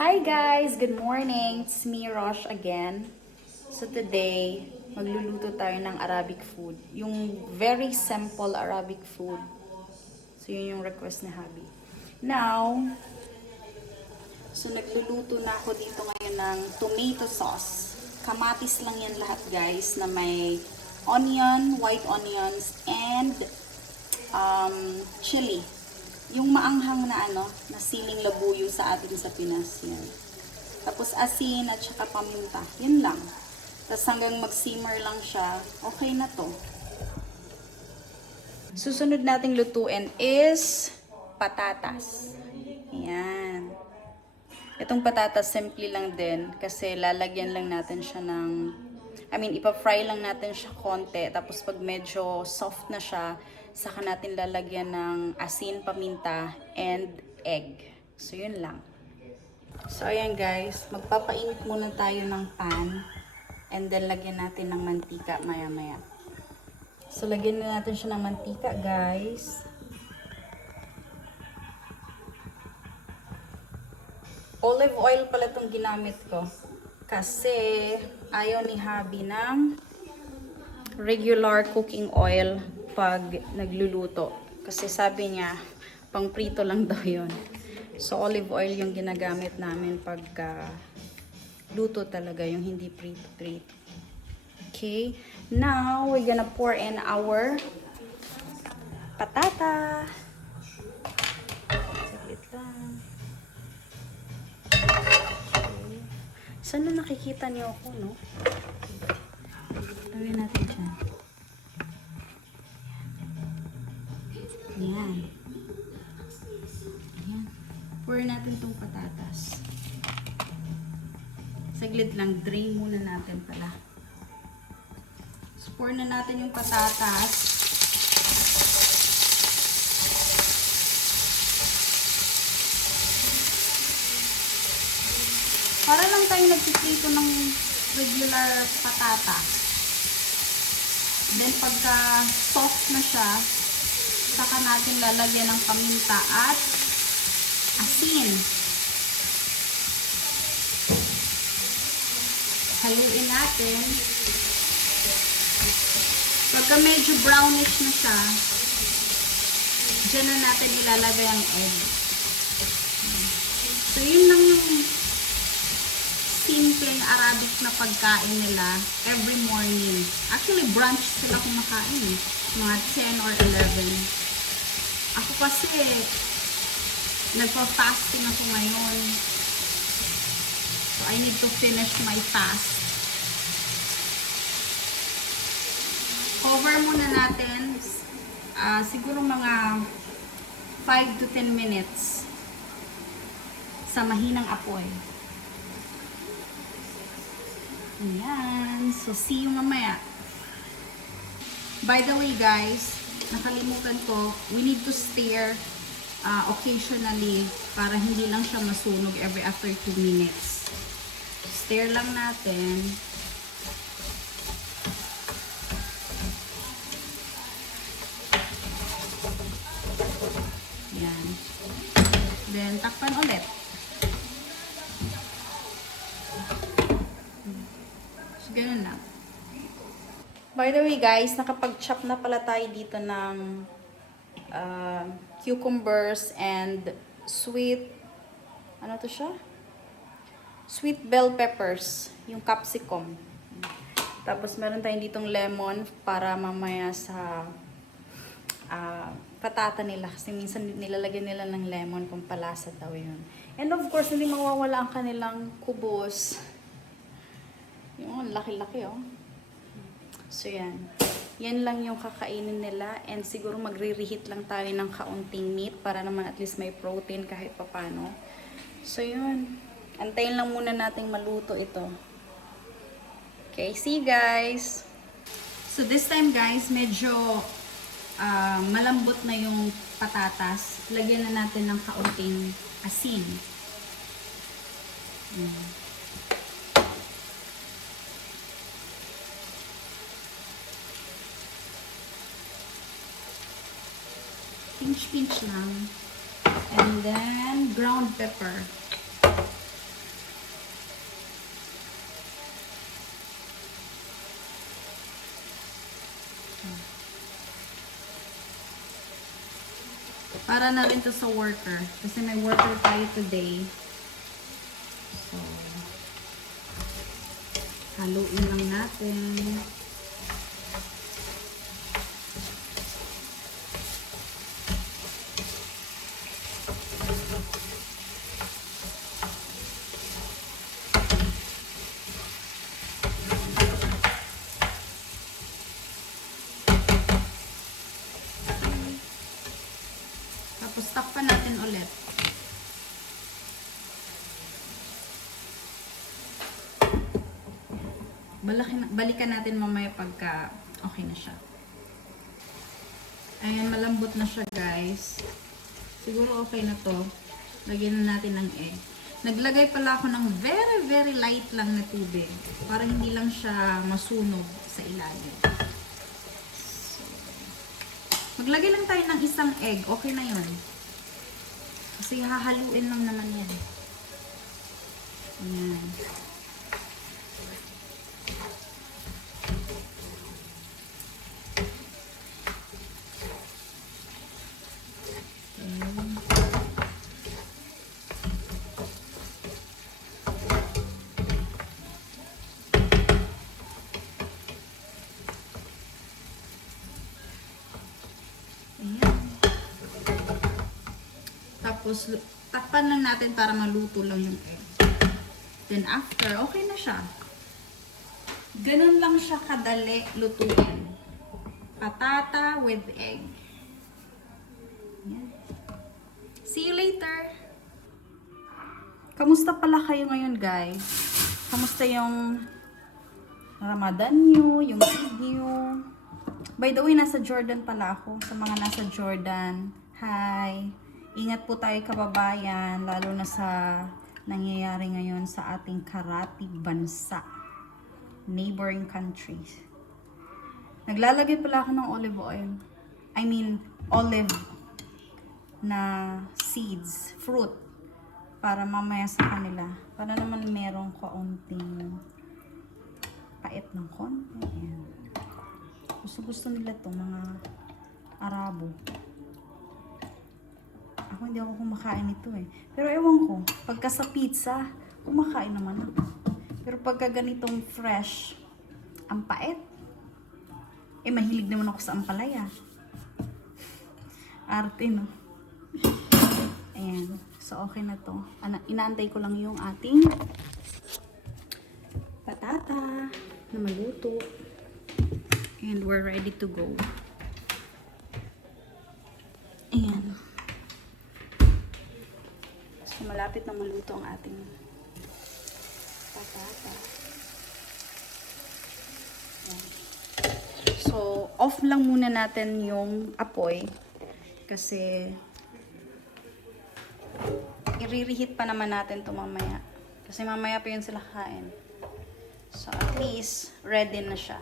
Hi guys! Good morning! It's me, Rosh again. So today, magluluto tayo ng Arabic food. Yung very simple Arabic food. So yun yung request ni Habi. Now, so nagluluto na ako dito ngayon ng tomato sauce. Kamatis lang yan lahat guys na may onion, white onions, and chili. Yung maanghang na na siling labuyo sa atin sa Pinas yan. Tapos asin at saka paminta. Yun lang. Tapos hanggang mag-simmer lang siya, okay na to. Susunod nating lutuin is patatas. Yan. Itong patatas, simple lang din. Kasi lalagyan lang natin siya ng, ipa-fry lang natin siya konti. Tapos pag medyo soft na siya, saka natin lalagyan ng asin, paminta, and egg. So, yun lang. So, ayan guys. Magpapainit muna tayo ng pan. And then, lagyan natin ng mantika maya-maya. So, lagyan na natin siya ng mantika, guys. Olive oil pala itong ginamit ko. Kasi, ayaw ni Habi ng regular cooking oil pag nagluluto. Kasi sabi niya, pang prito lang daw yun. So, olive oil yung ginagamit namin pag luto talaga, yung hindi prito-prito. Okay, now we're gonna pour in our patata. Saglit lang. Okay. Sana nakikita niyo ako, no? Lagyan natin dyan. Ayan. Ayan. Pour natin tong patatas. Saglit lang, drain muna natin pala. So, pour na natin yung patatas. Para lang tayo nagpiprito ng regular patatas. Then, pagka soft na siya, saka natin lalagyan ng paminta at asin. Haluin natin. Pagka medyo brownish na siya, dyan na natin ilalagay ang egg. So, yun lang yung simpleng Arabic na pagkain nila every morning. Actually, brunch sila kumakain eh. Mga 10 or 11. Ako kasi, nagpa-fasting ako ngayon. So, I need to finish my fast. Cover muna natin. Siguro mga 5 to 10 minutes sa mahinang apoy. Ayan. So, see you mamaya. By the way, guys, nakalimutan ko, we need to stir occasionally para hindi lang siya masunog every after 2 minutes. Stir lang natin. Ayan. Then, takpan ulit. So, ganun lang. By the way guys, nakapag-chop na pala tayo dito ng cucumbers and sweet, ano to siya? Sweet bell peppers, yung capsicum. Tapos meron tayong ditong lemon para mamaya sa patata nila. Kasi minsan nilalagyan nila ng lemon, pampalasa daw yun. And of course, hindi mawawala ang kanilang kubos. Yung laki-laki oh. So, yan. Yan lang yung kakainin nila. And siguro magre-reheat lang tayo ng kaunting meat para naman at least may protein kahit papano. So, yun. Antayin lang muna nating maluto ito. Okay, see you guys! So, this time guys, medyo malambot na yung patatas. Lagyan na natin ng kaunting asin. Pinch-pinch lang. And then, ground pepper. Para na rin to sa worker. Kasi may worker tayo today. So, haluin lang natin. Tapos takpan natin ulit. Balikan natin mamaya pagka okay na siya. Ayan, malambot na siya guys. Siguro okay na to. Lagyan na natin ng egg. Naglagay pala ako ng very very light lang na tubig. Para hindi lang siya masunog sa ilalim. Maglagay lang tayo ng isang egg. Okay na yun. Kasi hahaluin lang naman yan. Ayan. Tapos, takpan lang natin para maluto lang yung egg. Then after, okay na siya. Ganun lang siya kadali lutuin. Patata with egg. Yan. See you later! Kamusta pala kayo ngayon guys? Kamusta yung Ramadan nyo, yung Eid nyo? By the way, nasa Jordan pala ako. Sa mga nasa Jordan, hi! Ingat po tayo kababayan, lalo na sa nangyayari ngayon sa ating karatig bansa, neighboring countries. Naglalagay pala ako ng olive oil. I mean, olive na seeds, fruit, para mamaya sa kanila. Para naman merong kaunting pait ng konti. Ayan. Gusto nila to mga Arabo. Ako hindi ako kumakain nito eh. Pero ewan ko, pagka sa pizza, kumakain naman ako. Pero pagka ganitong fresh, ang pait. Eh, mahilig naman ako sa ampalaya. Arte, no? Ayan. So, okay na to. Inaantay ko lang yung ating patata na maluto. And we're ready to go. Ayan. So, malapit na maluto ang ating patata. Ayan. So, off lang muna natin yung apoy. Kasi, i-reheat pa naman natin ito mamaya. Kasi mamaya pa yun sila kain. So, at least, ready na siya.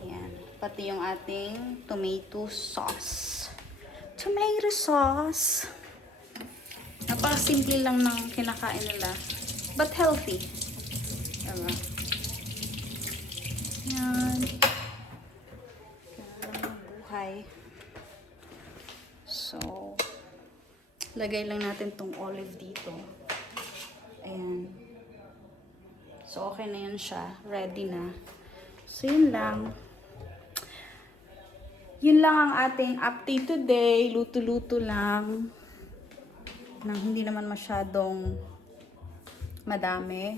Ayan. Pati yung ating tomato sauce. Tomato sauce! Napaka-simple lang ng kinakain nila. But healthy. Diba? Yan. Kaya lang buhay. So, lagay lang natin tong olive dito. Ayan. So, okay na yan siya. Ready na. So, yun lang. Yun lang ang ating update today. Luto-luto lang. Nang hindi naman masyadong madami.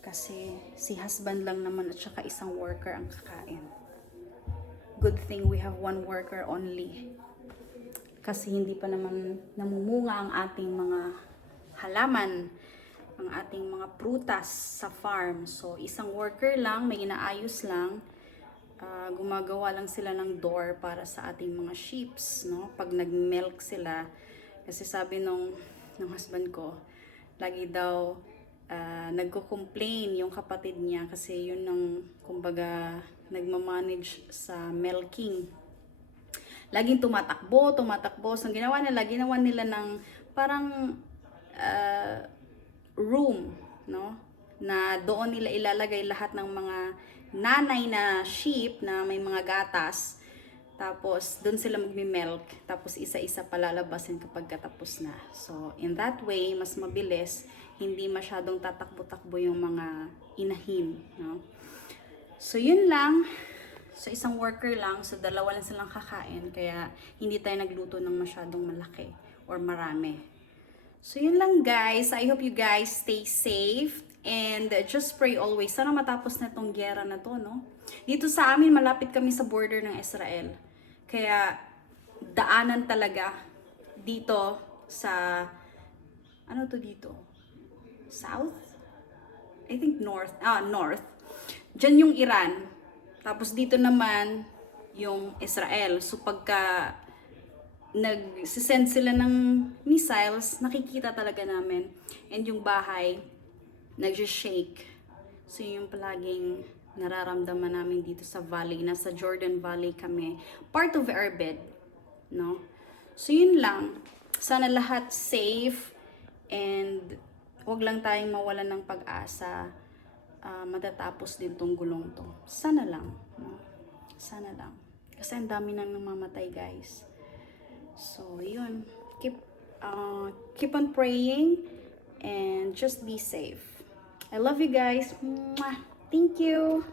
Kasi si husband lang naman at saka isang worker ang kakain. Good thing we have one worker only. Kasi hindi pa naman namumunga ang ating mga halaman, ang ating mga prutas sa farm. So, isang worker lang, may inaayos lang. Gumagawa lang sila ng door para sa ating mga sheeps, no? Pag nag-milk sila, kasi sabi ng husband ko, lagi daw nagko-complain yung kapatid niya kasi yun ang kumbaga nagmamanage sa milking. Laging tumatakbo. So, ginawa nila ng parang room, no? Na doon nila ilalagay lahat ng mga nanay na sheep na may mga gatas Tapos, doon sila magmi-milk. Tapos, isa-isa palalabasin kapag katapos na. So, in that way, mas mabilis. Hindi masyadong tatakbo-takbo yung mga inahin. No? So, yun lang. So, isang worker lang. So, dalawa lang silang kakain. Kaya, hindi tayo nagluto ng masyadong malaki or marami. So, yun lang guys. I hope you guys stay safe. And just pray always. Sana matapos na tong gera na to, no? Dito sa amin, malapit kami sa border ng Israel. Kaya, daanan talaga dito sa, ano to dito? South? I think north. North. Diyan yung Iran. Tapos dito naman yung Israel. So pagka nag-send sila ng missiles, nakikita talaga namin. And yung bahay, nag-shake. So yung palaging nararamdaman namin dito sa valley. Nasa Jordan Valley kami. Part of our bed. No? So yun lang. Sana lahat safe. And wag lang tayong mawalan ng pag-asa. Matatapos din tong gulong to. Sana lang. No? Sana lang. Kasi ang dami nang namamatay, guys. So, yun. Keep on praying and just be safe. I love you guys. Mwah. Thank you.